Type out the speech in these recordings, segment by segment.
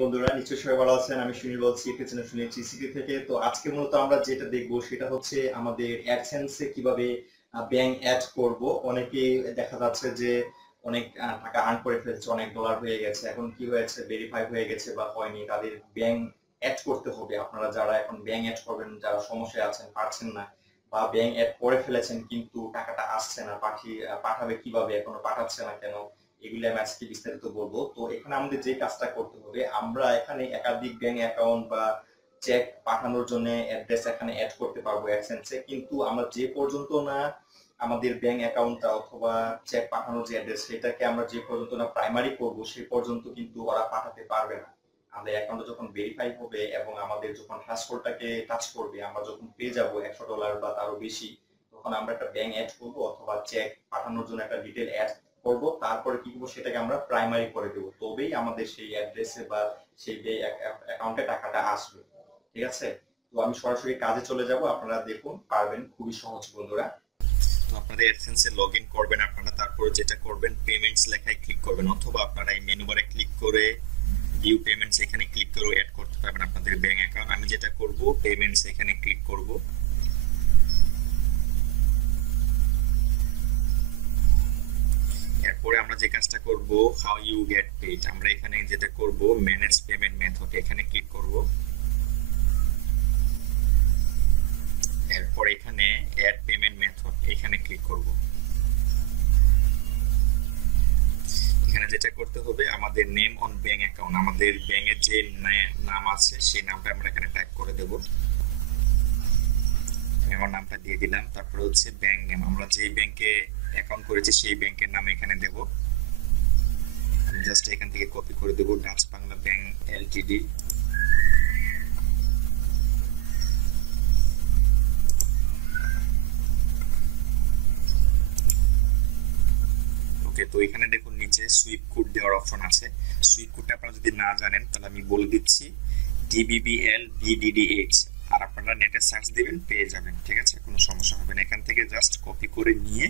বন্ধুরা নিশ্চয়ই সবাই ভালো আছেন। আমি সুনীল বলছি পেছনে শুনে সিসিটি থেকে। তো আজকে মূলত আমরা যেটা দেখবো সেটা হচ্ছে আমাদের অ্যাডসেন্সে কিভাবে ব্যাংক অ্যাড করব। অনেকেই দেখা যাচ্ছে যে অনেক টাকা আর্ন করে ফেলছে, অনেক ডলার হয়ে গেছে। এখন কি হয়েছে, ভেরিফাই হয়ে গেছে বা হয়নি, তাদের ব্যাংক অ্যাড করতে হবে। আপনারা যারা এখন ব্যাংক অ্যাড করবেন, যারা সমস্যায় আছেন, পারছেন না বা ব্যাংক অ্যাড করে ফেলেছেন কিন্তু টাকাটা আসছে না, পাঠাবে কিভাবে, এখনো পাঠাচ্ছে না কেন, এগুলো আমি আজকে বিস্তারিত বলবো। তো এখানে আমাদের যে কাজটা করতে হবে, আমরা এখানে একাধিক ব্যাংক অ্যাকাউন্ট বা চেক পাঠানোর জন্য অ্যাড্রেস এখানে অ্যাড করতে পারবো অ্যাডসেন্সে, কিন্তু আমরা যে পর্যন্ত না আমাদের ব্যাংক অ্যাকাউন্টটা অথবা চেক পাঠানোর যে অ্যাড্রেস সেটাকে আমরা যে পর্যন্ত না প্রাইমারি করব সেই পর্যন্ত কিন্তু ওরা পাঠাতে পারবে না। আমাদের অ্যাকাউন্টে যখন ভেরিফাই হবে এবং আমাদের যখন ট্রান্সফারটাকে টাচ করবে, আমরা যখন পেয়ে যাবো $100 বা তারও বেশি, তখন আমরা একটা ব্যাংক অ্যাড করব অথবা চেক পাঠানোর জন্য একটা ডিটেল অ্যাড করব। তারপরে কি করবো, সেটাকে আমরা প্রাইমারি করে দেবো, তবেই আমাদের সেই অ্যাড্রেসে বা সেই অ্যাকাউন্টে টাকাটা আসবে। ঠিক আছে, তো আমি সরাসরি কাজে চলে যাব, আপনারা দেখুন, পারবেন, খুবই সহজ বন্ধুরা। তো আপনাদের অ্যাডসেন্সে লগ ইন করবেন আপনারা, তারপর যেটা করবেন পেমেন্টস লেখায় ক্লিক করবেন, অথবা আপনারা এই মেনু বারে ক্লিক করে ভিউ পেমেন্টস এখানে ক্লিক করে অ্যাড করতে পারবেন আপনাদের ব্যাংক অ্যাকাউন্ট। আমি যেটা করব, পেমেন্টস এখানে ক্লিক করব। এরপরে আমরা যে কাজটা করব, হাউ ইউ গেট পেড, আমরা এখানে যেটা করব ম্যানেজ পেমেন্ট মেথড এখানে ক্লিক করব। এরপর এখানে অ্যাড পেমেন্ট মেথড এখানে ক্লিক করব। এখানে যেটা করতে হবে, আমাদের নেম অন ব্যাংক অ্যাকাউন্ট, আমাদের ব্যাংকের যে নাম আছে সেই নামটা আমরা এখানে টাইপ করে দেব। আমার নামটা দিয়ে দিলাম। তারপরে হচ্ছে ব্যাংক নেম, আমরা যে ব্যাংকে অ্যাকাউন্ট করেছি সেই ব্যাংকের নাম এখানে দেব। আমি জাস্ট এখান থেকে কপি করে দেব, ডাচ বাংলা ব্যাংক এলটিডি। ওকে, তো এখানে দেখুন নিচে সুইপ কোড দেওয়ার অপশন আছে। সুইপ কোডটা আপনারা যদি না জানেন তাহলে আমি বলে দিচ্ছি, DBBL BDDH, আর আপনারা নেটে সার্চ দিবেন, পেয়ে যাবেন। ঠিক আছে, কোনো সমস্যা হবে না। এখান থেকে জাস্ট কপি করে নিয়ে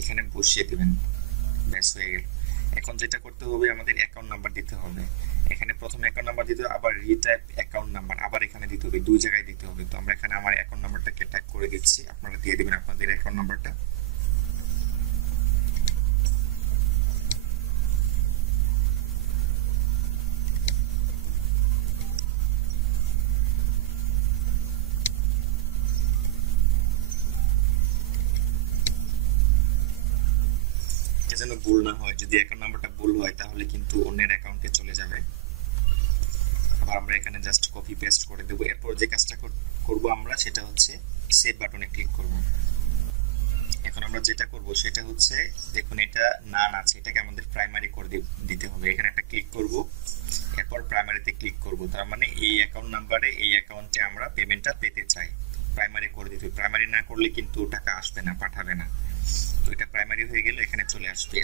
এখানে বসিয়ে দিবেন, ব্যাস হয়ে গেল। এখন যেটা করতে হবে, আমাদের অ্যাকাউন্ট নাম্বার দিতে হবে। এখানে প্রথমে অ্যাকাউন্ট নাম্বার দিতে হবে, আবার রিটাইপ অ্যাকাউন্ট নাম্বার আবার এখানে দিতে হবে, দুই জায়গায় দিতে হবে। তো আমরা এখানে আমার অ্যাকাউন্ট নাম্বারটাকে টাইপ করে দিচ্ছি, আপনারা দিয়ে দিবেন আপনাদের অ্যাকাউন্ট নাম্বারটা। যেন ভুল না হয়, যদি অ্যাকাউন্ট নাম্বারটা ভুল হয় তাহলে কিন্তু অন্যের অ্যাকাউন্টে চলে যাবে। আবার আমরা এখানে জাস্ট কপি পেস্ট করে দেবো। এরপর যে কাজটা করব আমরা, সেটা হচ্ছে সেভ বাটনে ক্লিক করব। এখন আমরা যেটা করব সেটা হচ্ছে, দেখুন এটা নান আছে, এটাকে আমাদের প্রাইমারি করে দিতে হবে। এখানে একটা ক্লিক করব, এরপর প্রাইমারিতে ক্লিক করব। তার মানে এই অ্যাকাউন্ট নাম্বারে এই অ্যাকাউন্টে আমরা পেমেন্টটা পেতে চাই, প্রাইমারি করে দিতে হবে। প্রাইমারি না করলে কিন্তু টাকা আসবে না, পাঠাবে না। তো এটা প্রাইমারি হয়ে গেলে এখানে চলে আসবে।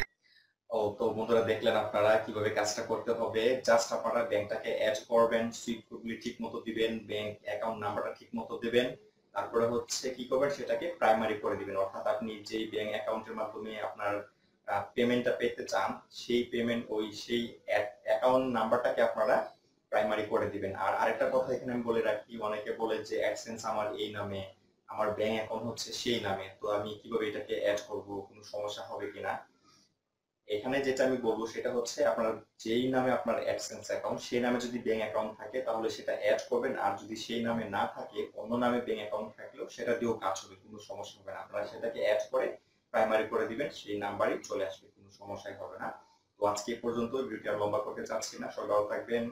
ও, তো বন্ধুরা দেখলেন আপনারা কিভাবে কাজটা করতে হবে। জাস্ট আপনারা ব্যাংকটাকে অ্যাড করবেন, সুইফটগুলি ঠিক মতো দিবেন, ব্যাংক অ্যাকাউন্ট নাম্বারটা ঠিক মতো দিবেন, তারপরে হচ্ছে কি করবেন, সেটাকে প্রাইমারি করে দিবেন। অর্থাৎ আপনি যেই ব্যাংক অ্যাকাউন্টের মাধ্যমে আপনার পেমেন্টটা পেতে চান সেই পেমেন্ট সেই অ্যাকাউন্ট নাম্বারটাকে আপনারা প্রাইমারি করে দিবেন। আর আরেকটা কথা এখানে আমি বলে রাখি, অনেকে বলে যে অ্যাডসেন্স আমার এই নামে, আমার ব্যাংক অ্যাকাউন্ট হচ্ছে সেই নামে, তো আমি কিভাবে এটাকে অ্যাড করব, কোনো সমস্যা হবে কিনা। এখানে যেটা আমি বলবো সেটা হচ্ছে, আপনার যেই নামে আপনার অ্যাডসেন্স অ্যাকাউন্ট সেই নামে যদি ব্যাংক অ্যাকাউন্ট থাকে তাহলে সেটা অ্যাড করবেন, আর যদি সেই নামে না থাকে, অন্য নামে ব্যাংক অ্যাকাউন্ট থাকলেও সেটা দিয়েও কাজ হবে, কোনো সমস্যা হবে না। আপনারা সেটাকে অ্যাড করে প্রাইমারি করে দিবেন, সেই নাম্বারই চলে আসবে, কোনো সমস্যাই হবে না। তো আজকে এই পর্যন্ত, ভিডিওটি আর লম্বা করতে চাচ্ছি না। সবাই ভালো থাকবেন।